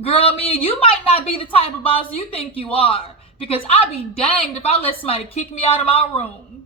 Girl, Mia, you might not be the type of boss you think you are. Because I'd be danged if I let somebody kick me out of my room.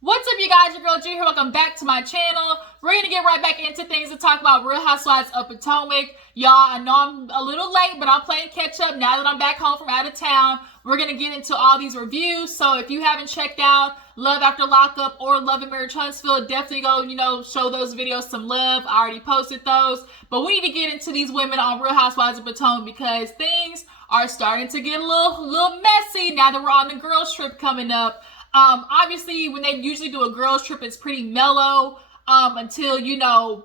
What's up, you guys? Your girl G here. Welcome back to my channel. We're going to get right back into things to talk about Real Housewives of Potomac. Y'all, I know I'm a little late, but I'm playing catch up now that I'm back home from out of town. We're going to get into all these reviews. So if you haven't checked out Love After Lockup or Love and Marriage Huntsville, definitely go, show those videos some love. I already posted those. But we need to get into these women on Real Housewives of Potomac because things are starting to get a little messy now that we're on the girls trip coming up. Obviously, when they usually do a girls trip, it's pretty mellow until,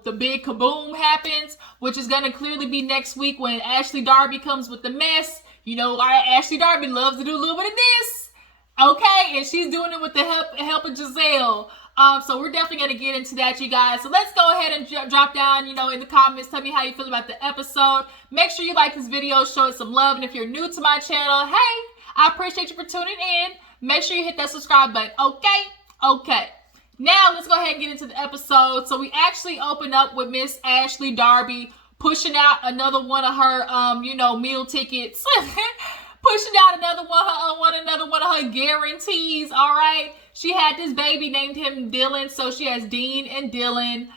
the big kaboom happens, which is going to clearly be next week when Ashley Darby comes with the mess. Ashley Darby loves to do a little bit of this, okay? And she's doing it with the help of Gizelle. So we're definitely going to get into that, you guys. So let's go ahead and drop down, in the comments. Tell me how you feel about the episode. Make sure you like this video, show it some love. And if you're new to my channel, hey, I appreciate you for tuning in. Make sure you hit that subscribe button, okay? Okay. Now, let's go ahead and get into the episode. So, we actually open up with Miss Ashley Darby pushing out another one of her, meal tickets. Pushing out another one of her guarantees, all right? She had this baby, named him Dylan, so she has Dean and Dylan.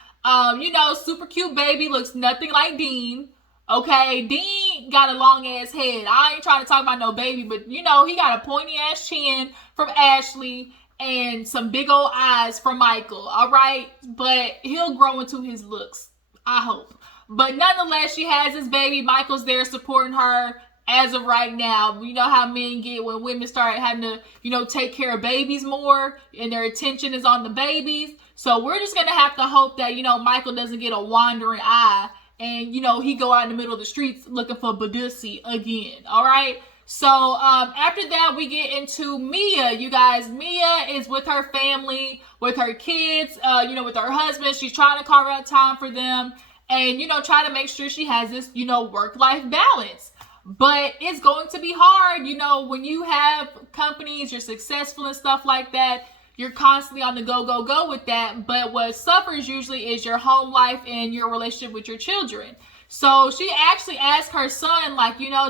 Super cute baby, looks nothing like Dean. Okay, Dean got a long ass head. I ain't trying to talk about no baby, but he got a pointy ass chin from Ashley and some big old eyes from Michael. All right, but he'll grow into his looks, I hope. But nonetheless, she has this baby. Michael's there supporting her as of right now. You know how men get when women start having to, take care of babies more and their attention is on the babies. So we're just gonna have to hope that Michael doesn't get a wandering eye. And, he go out in the middle of the streets looking for Badusi again. All right. So, after that, we get into Mia. You guys, Mia is with her family, with her kids, with her husband. She's trying to carve out time for them and, try to make sure she has this, work-life balance. But it's going to be hard, when you have companies, you're successful and stuff like that. You're constantly on the go with that. But what suffers usually is your home life and your relationship with your children. So she actually asked her son,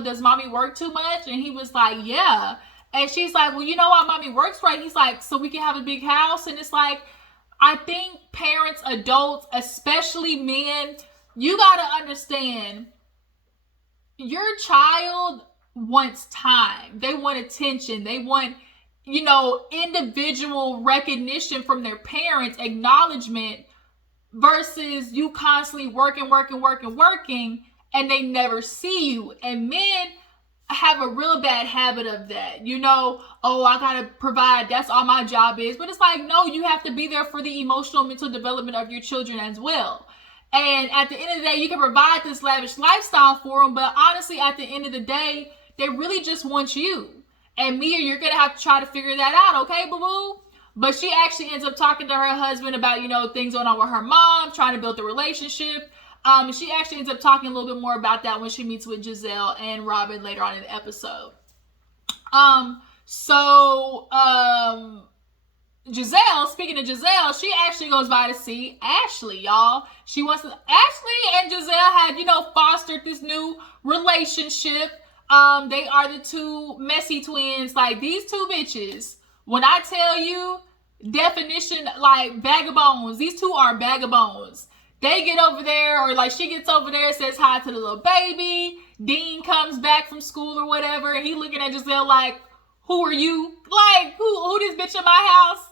does mommy work too much? And he was like, yeah. And she's like, well, why mommy works, right? He's like, so we can have a big house. And it's like, I think parents, adults, especially men, you got to understand your child wants time. They want attention. They want individual recognition from their parents, acknowledgement, versus you constantly working, and they never see you. And men have a real bad habit of that. Oh, I gotta provide, that's all my job is. But it's like, no, you have to be there for the emotional, mental development of your children as well. And at the end of the day, you can provide this lavish lifestyle for them, but honestly, at the end of the day, they really just want you. And Mia, you're going to have to try to figure that out, okay, boo-boo? But she actually ends up talking to her husband about, things going on with her mom, trying to build the relationship. She actually ends up talking a little bit more about that when she meets with Gizelle and Robyn later on in the episode. Gizelle, speaking of Gizelle, she actually goes by to see Ashley, y'all. Ashley and Gizelle had, fostered this new relationship. They are the two messy twins. Like, these two bitches, when I tell you, definition, like, bag of bones. These two are bag of bones. They get over there, or she gets over there, says hi to the little baby. Dean comes back from school or whatever, and he looking at Gizelle like, who are you? Like, who this bitch in my house?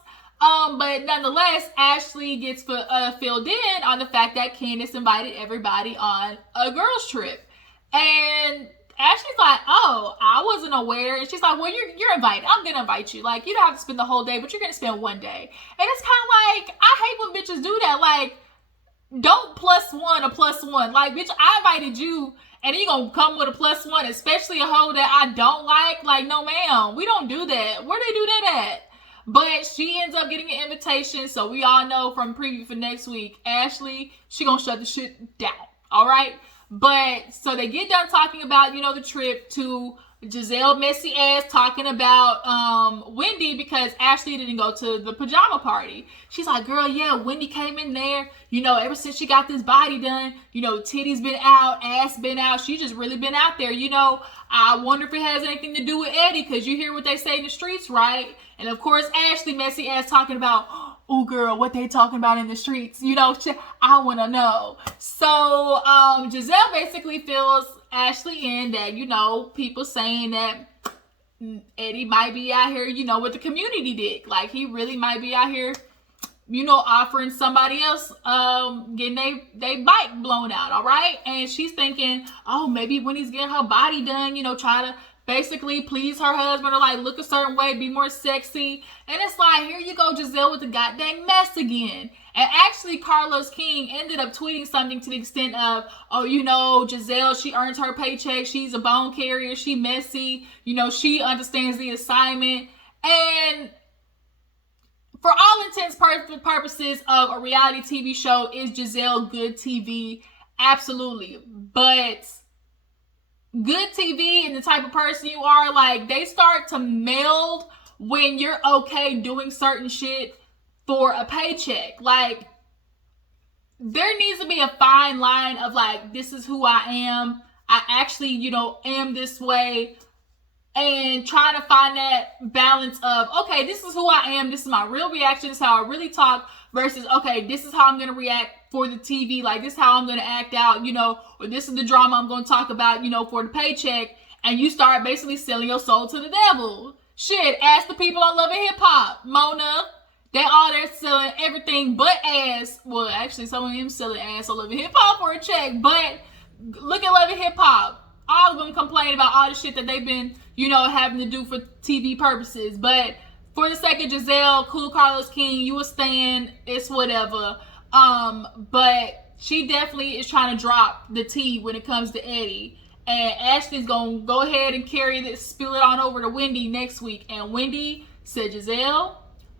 But nonetheless, Ashley gets filled in on the fact that Candace invited everybody on a girls trip. And Ashley's like, oh, I wasn't aware. And she's like, well, you're invited. I'm going to invite you. Like, you don't have to spend the whole day, but you're going to spend one day. And it's kind of like, I hate when bitches do that. Like, don't plus one a plus one. Like, bitch, I invited you, and you going to come with a plus one, especially a hoe that I don't like. Like, no, ma'am, we don't do that. Where they do that at? But she ends up getting an invitation. So we all know from preview for next week, Ashley, she going to shut the shit down. All right. But so they get done talking about, the trip to, Gizelle messy ass talking about Wendy because Ashley didn't go to the pajama party. She's like, girl, yeah, Wendy came in there, ever since she got this body done, titties been out, ass been out. She just really been out there, I wonder if it has anything to do with Eddie, because you hear what they say in the streets, right? And of course, Ashley messy ass talking about, oh girl, what they talking about in the streets, I want to know. So Gizelle basically fills Ashley in that, people saying that Eddie might be out here, with the community dick. Like, he really might be out here, offering somebody else getting they bike blown out, all right? And she's thinking, oh, maybe when he's getting her body done, try to basically please her husband or like look a certain way, be more sexy. And it's like, here you go, Gizelle, with the goddamn mess again. And actually, Carlos King ended up tweeting something to the extent of, oh, Gizelle, she earns her paycheck. She's a bone carrier. She messy. She understands the assignment. And for all intents and purposes of a reality TV show, is Gizelle good TV? Absolutely. But good TV and the type of person you are, like, they start to meld when you're okay doing certain shit for a paycheck. Like, there needs to be a fine line of like, this is who I am. I actually, am this way. And trying to find that balance of, okay, this is who I am. This is my real reaction. This is how I really talk. Versus, okay, this is how I'm going to react for the TV. Like, this is how I'm going to act out, or this is the drama I'm going to talk about, for the paycheck. And you start basically selling your soul to the devil. Shit, ask the people on Love and Hip Hop. Mona, they all there selling everything but ass. Well, actually, some of them selling ass on Love and Hip Hop for a check. But look at Love and Hip Hop. All of them complain about all the shit that they've been, having to do for TV purposes. But for the sake of Gizelle, cool Carlos King, you will stand, it's whatever. But she definitely is trying to drop the tea when it comes to Eddie. And Ashley's going to go ahead and carry this, spill it on over to Wendy next week. And Wendy said, Gizelle,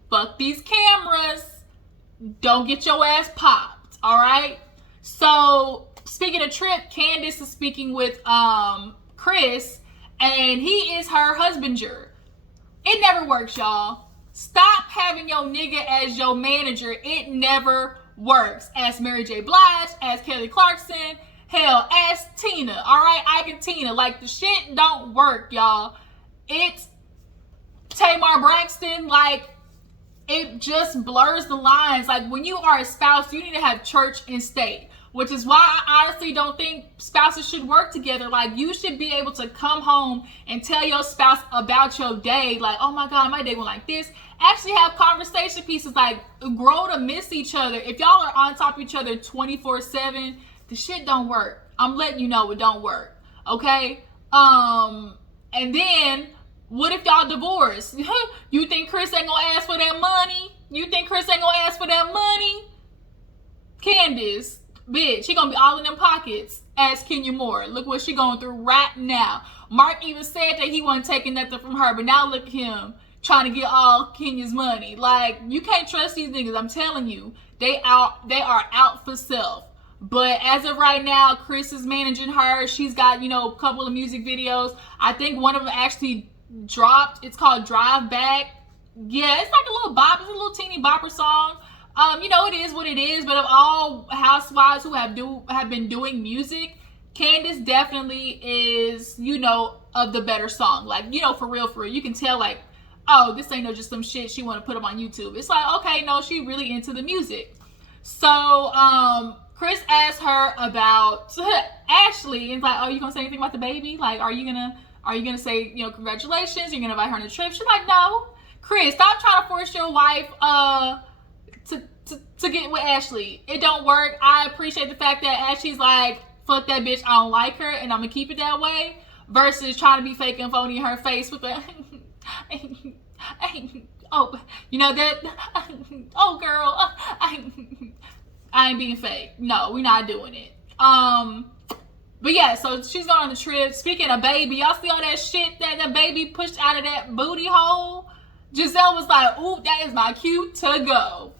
fuck these cameras. Don't get your ass popped. All right? So, speaking of Trip, Candace is speaking with Chris, and he is her husbander. It never works, y'all. Stop having your nigga as your manager. It never works. Ask Mary J. Blige, ask Kelly Clarkson, hell, ask Tina. All right, Ike and Tina. Like, the shit don't work, y'all. It's Tamar Braxton. Like, it just blurs the lines. Like, when you are a spouse, you need to have church and state. Which is why I honestly don't think spouses should work together. Like, you should be able to come home and tell your spouse about your day. Like, oh my God, my day went like this. Actually have conversation pieces. Like, grow to miss each other. If y'all are on top of each other 24/7, the shit don't work. I'm letting you know it don't work. Okay? And then, what if y'all divorce? You think Chris ain't gonna ask for that money? You think Chris ain't gonna ask for that money? Candace, bitch, she gonna be all in them pockets. Ask Kenya Moore. Look what she going through right now. Mark even said that he wasn't taking nothing from her, but now look at him trying to get all Kenya's money. Like, you can't trust these niggas. I'm telling you, they are out for self. But as of right now, Chris is managing her. She's got, a couple of music videos. I think one of them actually dropped. It's called Drive Back. Yeah, it's like a little bop. It's a little teeny bopper song. It is what it is, but of all housewives who have been doing music, Candace definitely is, of the better song. Like, for real, you can tell, like, oh, this ain't no just some shit she want to put up on YouTube. It's like, okay, no, she really into the music. So, Chris asked her about Ashley, and it's like, oh, you gonna say anything about the baby? Like, are you gonna say, congratulations? You're gonna invite her on a trip? She's like, no. Chris, stop trying to force your wife, to get with Ashley. It don't work. I appreciate the fact that Ashley's like, fuck that bitch, I don't like her, and I'm gonna keep it that way, versus trying to be fake and phony in her face with the oh, oh girl, I ain't being fake. No, we're not doing it. But yeah, so she's going on the trip. Speaking of baby, y'all see all that shit that the baby pushed out of that booty hole? Gizelle was like, ooh, that is my cue to go.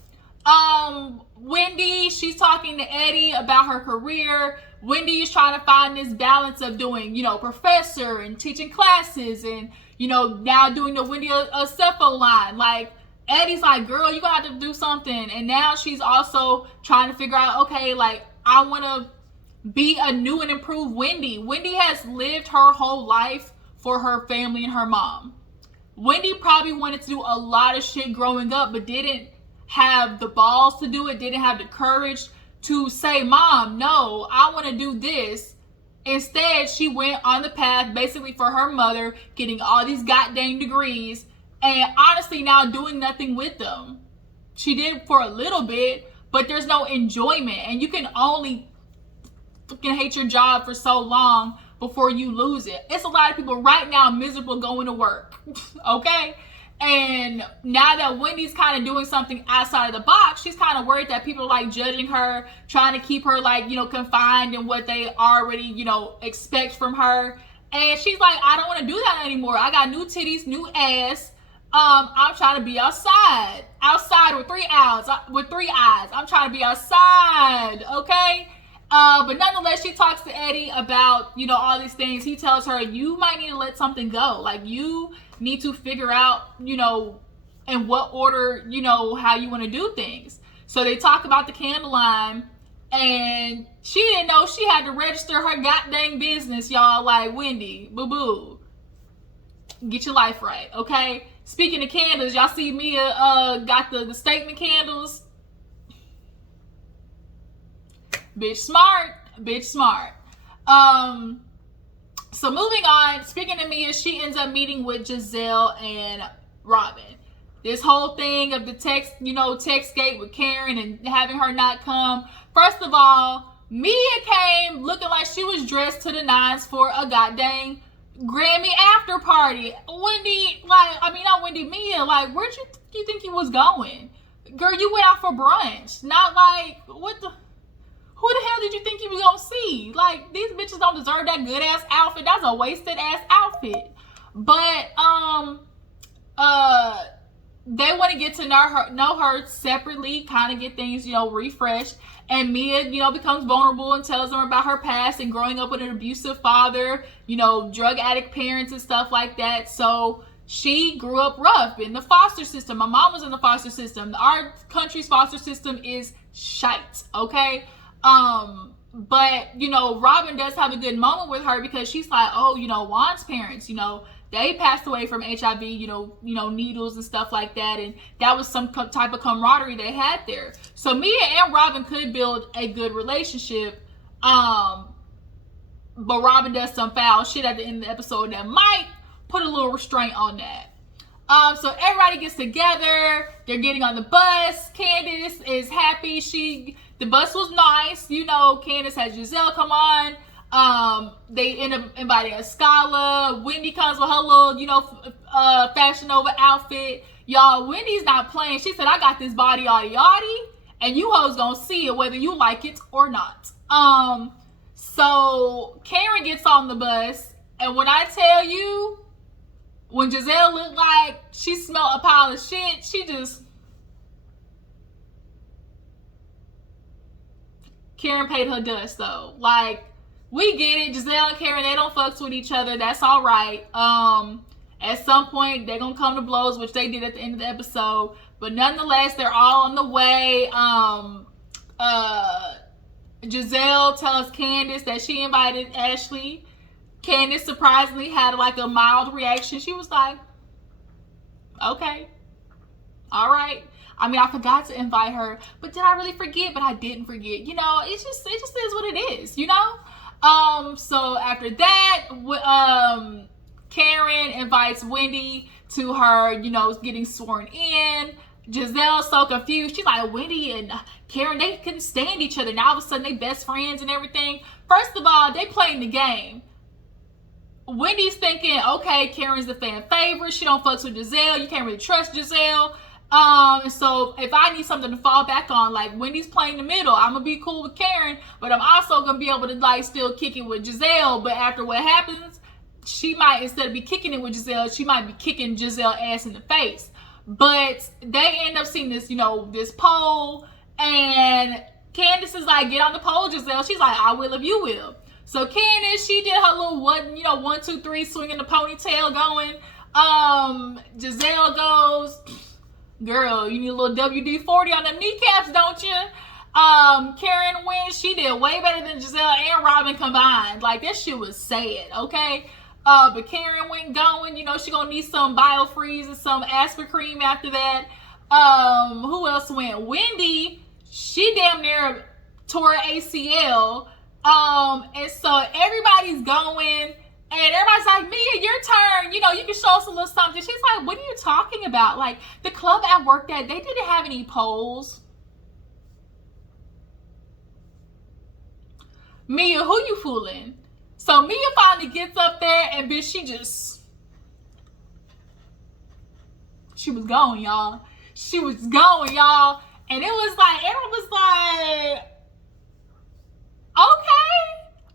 Wendy, she's talking to Eddie about her career. Wendy is trying to find this balance of doing, professor and teaching classes and, now doing the Wendy Cepho line. Like, Eddie's like, girl, you gotta have to do something. And now she's also trying to figure out, okay, like, I want to be a new and improved Wendy. Wendy has lived her whole life for her family and her mom. Wendy probably wanted to do a lot of shit growing up, but didn't have the balls to do it, didn't have the courage to say, Mom, no, I want to do this. Instead, she went on the path basically for her mother, getting all these goddamn degrees, and honestly now doing nothing with them. She did for a little bit, but there's no enjoyment, and you can only fucking hate your job for so long before you lose it. It's a lot of people right now miserable going to work, okay? And now that Wendy's kind of doing something outside of the box, she's kind of worried that people are like judging her, trying to keep her like, confined in what they already, expect from her. And she's like, I don't want to do that anymore. I got new titties, new ass. I'm trying to be outside with three eyes, I'm trying to be outside, okay? But nonetheless, she talks to Eddie about, all these things. He tells her, you might need to let something go. Like, you need to figure out, in what order, how you want to do things. So they talk about the candle line, and she didn't know she had to register her goddamn business, y'all. Like, Wendy, boo-boo, get your life right, okay? Speaking of candles, y'all see Mia got the statement candles. Bitch smart. So moving on, speaking of Mia, she ends up meeting with Gizelle and Robyn. This whole thing of the textgate with Karen and having her not come. First of all, Mia came looking like she was dressed to the nines for a goddamn Grammy after party. Wendy, Mia, like, where'd you think you was going? Girl, you went out for brunch. Not like, who the hell did you think you was gonna see? Like, these bitches don't deserve that good ass outfit. That's a wasted ass outfit. But they want to get to know her separately, kind of get things, refreshed. And Mia, becomes vulnerable and tells them about her past and growing up with an abusive father, drug addict parents and stuff like that. So she grew up rough in the foster system. My mom was in the foster system. Our country's foster system is shite, okay? But, Robyn does have a good moment with her because she's like, oh, Juan's parents, they passed away from HIV, needles and stuff like that. And that was some type of camaraderie they had there. So Mia and Robyn could build a good relationship. But Robyn does some foul shit at the end of the episode that might put a little restraint on that. So everybody gets together. They're getting on the bus. Candace is happy. The bus was nice. Candace has Gizelle come on. They end up inviting Escala. Wendy comes with her little, Fashion Nova outfit. Y'all, Wendy's not playing. She said, I got this body, yaddy, yaddy. And you hoes gonna see it whether you like it or not. So Karen gets on the bus. And when I tell you, when Gizelle looked like she smelled a pile of shit, Karen paid her dust though. Like, we get it. Gizelle and Karen, they don't fucks with each other. That's all right. At some point, they're going to come to blows, which they did at the end of the episode. But nonetheless, they're all on the way. Gizelle tells Candace that she invited Ashley. Candace surprisingly had like a mild reaction. She was like, okay, all right. I mean, I forgot to invite her, but did I really forget? But I didn't forget. It just is what it is, So after that, Karen invites Wendy to her, getting sworn in. Gizelle's so confused. She's like, Wendy and Karen, they couldn't stand each other. Now all of a sudden they best friends and everything. First of all, they playing the game. Wendy's thinking, okay, Karen's the fan favorite. She don't fucks with Gizelle. You can't really trust Gizelle. So if I need something to fall back on, like, Wendy's playing the middle. I'm gonna be cool with Karen, but I'm also gonna be able to like still kick it with Gizelle. But after what happens, she might, instead of be kicking it with Gizelle, she might be kicking Gizelle ass in the face. But they end up seeing this, this pole, and Candace is like, get on the pole, Gizelle. She's like, I will if you will. So Candace, she did her little 1, 2, 3, swinging the ponytail going. Gizelle goes, girl, you need a little WD-40 on the kneecaps, don't you? Karen wins. She did way better than Gizelle and Robyn combined. Like, that shit was sad, okay? But Karen went going. She gonna need some Biofreeze and some aspirin cream after that. Who else went? Wendy, she damn near tore her ACL. And so everybody's going, and everybody's like, Mia, your turn. You can show us a little something. She's like, what are you talking about? Like, the club I worked at, they didn't have any poles. Mia, who you fooling? So Mia finally gets up there, and bitch, she was going, y'all. She was going, y'all. And it was like, everyone was like, okay,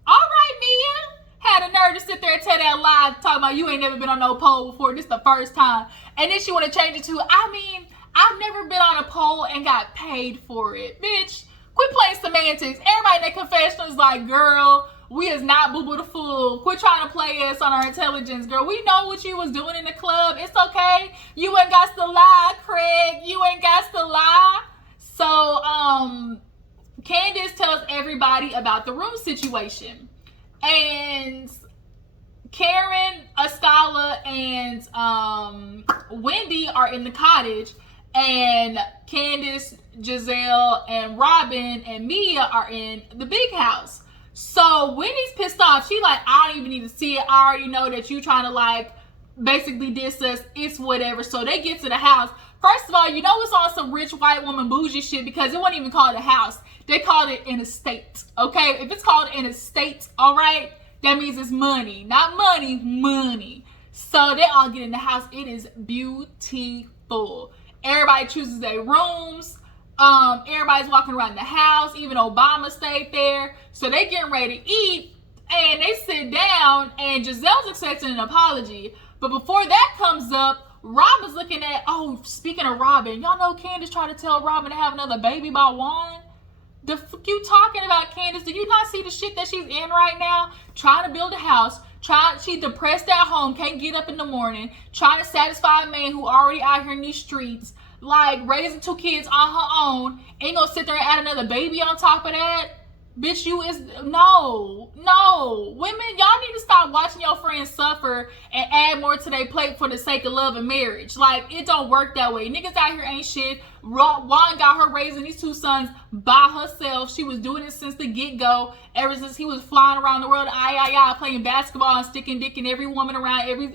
all right, Mia. Had a nerve to sit there and tell that lie, talking about you ain't never been on no pole before. This is the first time. And then she want to change it to, I've never been on a pole and got paid for it. Bitch, quit playing semantics. Everybody in that confessional is like, girl, we is not Boo Boo the Fool. Quit trying to play us on our intelligence, girl. We know what you was doing in the club. It's okay. You ain't got to lie, Craig. You ain't got to lie. So, Candace tells everybody about the room situation. And Karen, Ascala, and Wendy are in the cottage. And Candace, Gizelle, and Robyn, and Mia are in the big house. So Wendy's pissed off. She like, I don't even need to see it. I already know that you trying to like basically diss us. It's whatever. So they get to the house. First of all, it's on some rich white woman bougie shit, because it wasn't even called a house. They called it an estate. Okay? If it's called an estate, all right, that means it's money. Not money, money. So they all get in the house. It is beautiful. Everybody chooses their rooms. Everybody's walking around the house. Even Obama stayed there. So they getting ready to eat, and they sit down, and Gizelle's expecting an apology. But before that comes up, Robyn's looking at, speaking of Robyn, y'all know Candace tried to tell Robyn to have another baby by Juan? The fuck you talking about, Candace? Do you not see the shit that she's in right now? Trying to build a house. She depressed at home, can't get up in the morning, trying to satisfy a man who already out here in these streets, like raising 2 kids on her own. Ain't gonna sit there and add another baby on top of that. Bitch, no. Women, y'all need to stop watching your friends suffer and add more to their plate for the sake of love and marriage. Like, it don't work that way. Niggas out here ain't shit. Juan got her raising these 2 sons by herself. She was doing it since the get-go. Ever since he was flying around the world, playing basketball and sticking dick in every woman around every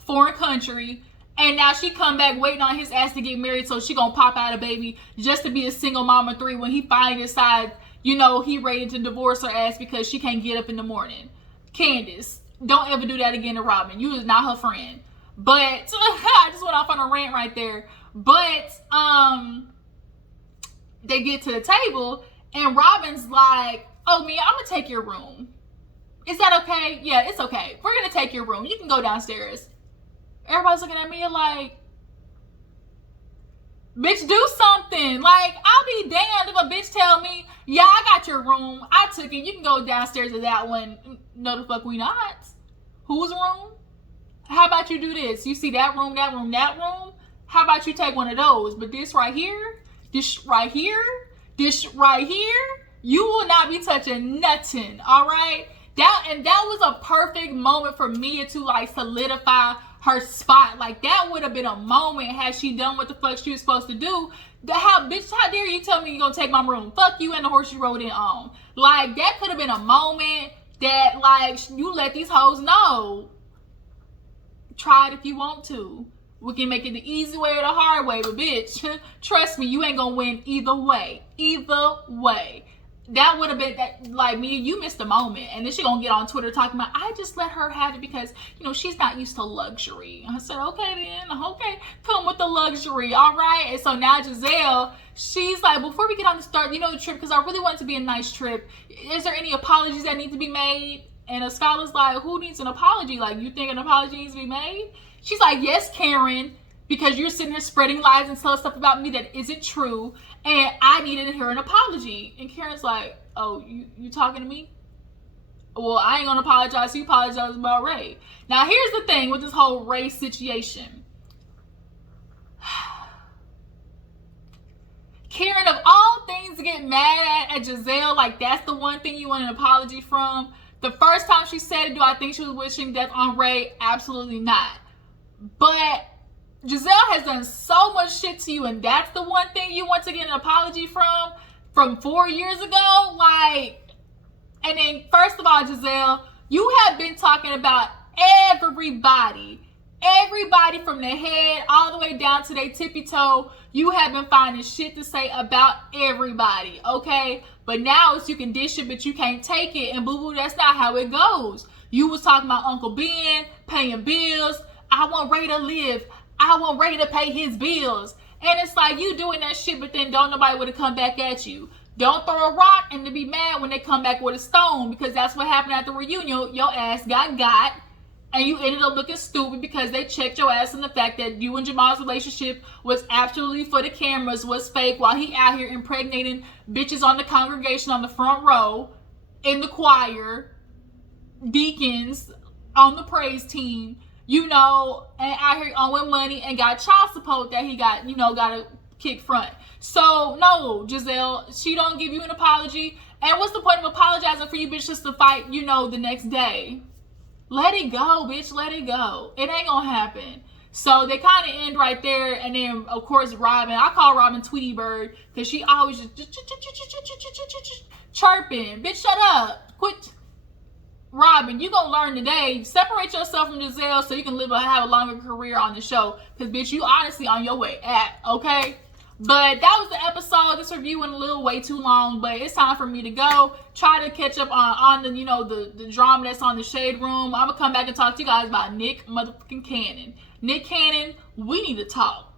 foreign country. And now she come back waiting on his ass to get married, so she gonna pop out a baby just to be a single mama 3 when he finally decides, he ready to divorce her ass because she can't get up in the morning. Candace, don't ever do that again to Robyn. You is not her friend. But I just went off on a rant right there. But they get to the table, and Robyn's like, Mia, I'm gonna take your room. Is that okay? Yeah, it's okay. We're gonna take your room. You can go downstairs. Everybody's looking at me like, bitch, do something. Like, I'll be damned if a bitch tell me, yeah, I got your room. I took it. You can go downstairs to that one. No, the fuck we not. Whose room? How about you do this? You see that room, that room, that room? How about you take one of those? But this right here, this right here, this right here, you will not be touching nothing, all right? That was a perfect moment for Mia to like solidify her spot. Like, that would have been a moment had she done what the fuck she was supposed to do. How dare you tell me you're gonna take my room? Fuck you and the horse you rode in on. Like, that could have been a moment that, like, you let these hoes know. Try it if you want to. We can make it the easy way or the hard way, but bitch, trust me, you ain't gonna win either way. Either way. That would have been that, like, Mia, you missed a moment. And then she gonna get on Twitter talking about, I just let her have it because, she's not used to luxury. I said, okay then, okay, come with the luxury, all right? And so now Gizelle, she's like, before we get on the the trip, because I really want it to be a nice trip, is there any apologies that need to be made? And Ascala's like, who needs an apology? Like, you think an apology needs to be made? She's like, yes, Karen, because you're sitting here spreading lies and telling stuff about me that isn't true, and I needed to hear an apology. And Karen's like, oh, you talking to me? Well, I ain't gonna apologize. You apologize about Ray. Now, here's the thing with this whole Ray situation. Karen, of all things to get mad at Gizelle, like that's the one thing you want an apology from. The first time she said it, do I think she was wishing death on Ray? Absolutely not. But Gizelle has done so much shit to you, and that's the one thing you want to get an apology from 4 years ago? Like, and then first of all, Gizelle, you have been talking about everybody from the head all the way down to their tippy toe. You have been finding shit to say about everybody, okay? But now it's you can dish it, but you can't take it. And boo-boo, that's not how it goes. You was talking about Uncle Ben paying bills. I want Ray to live. I want Ray to pay his bills. And it's like you doing that shit, but then don't nobody would have come back at you. Don't throw a rock and to be mad when they come back with a stone, because that's what happened at the reunion. Your ass got, and you ended up looking stupid because they checked your ass on the fact that you and Jamal's relationship was absolutely for the cameras, was fake, while he out here impregnating bitches on the congregation on the front row, in the choir, deacons, on the praise team, you know, and out here owing money and got child support that he got, you know, got a kick front. So, no, Gizelle, she don't give you an apology. And what's the point of apologizing for you bitches to fight, you know, the next day? Let it go, bitch. Let it go. It ain't gonna happen. So they kind of end right there. And then, of course, Robyn. I call Robyn Tweety Bird because she always just chirping. Bitch, shut up. Quit. Robyn, you gonna learn today. Separate yourself from Gizelle so you can have a longer career on the show. Because, bitch, you honestly on your way at, okay? But that was the episode. This review went a little way too long, but it's time for me to go. Try to catch up on the, you know, the drama that's on the Shade Room. I'm gonna come back and talk to you guys about Nick motherfucking Cannon. Nick Cannon, we need to talk.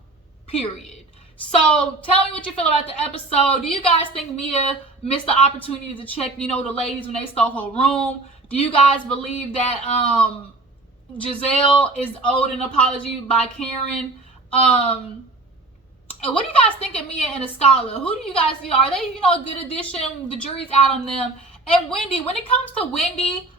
Period. So tell me what you feel about the episode. Do you guys think Mia missed the opportunity to check, you know, the ladies when they stole her room? Do you guys believe that Gizelle is owed an apology by Karen? And what do you guys think of Mia and Escala? Who do you guys see? Are they, you know, a good addition? The jury's out on them. And Wendy, when it comes to Wendy,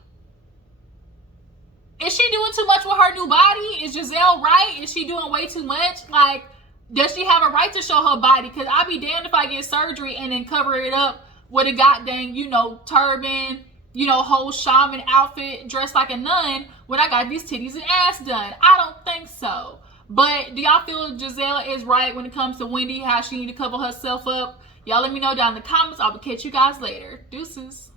is she doing too much with her new body? Is Gizelle right? Is she doing way too much? Like, does she have a right to show her body? Because I'd be damned if I get surgery and then cover it up with a goddamn, you know, turban, you know, whole shaman outfit, dressed like a nun when I got these titties and ass done. I don't think so. But do y'all feel Gizelle is right when it comes to Wendy, how she need to cover herself up? Y'all let me know down in the comments. I will catch you guys later. Deuces.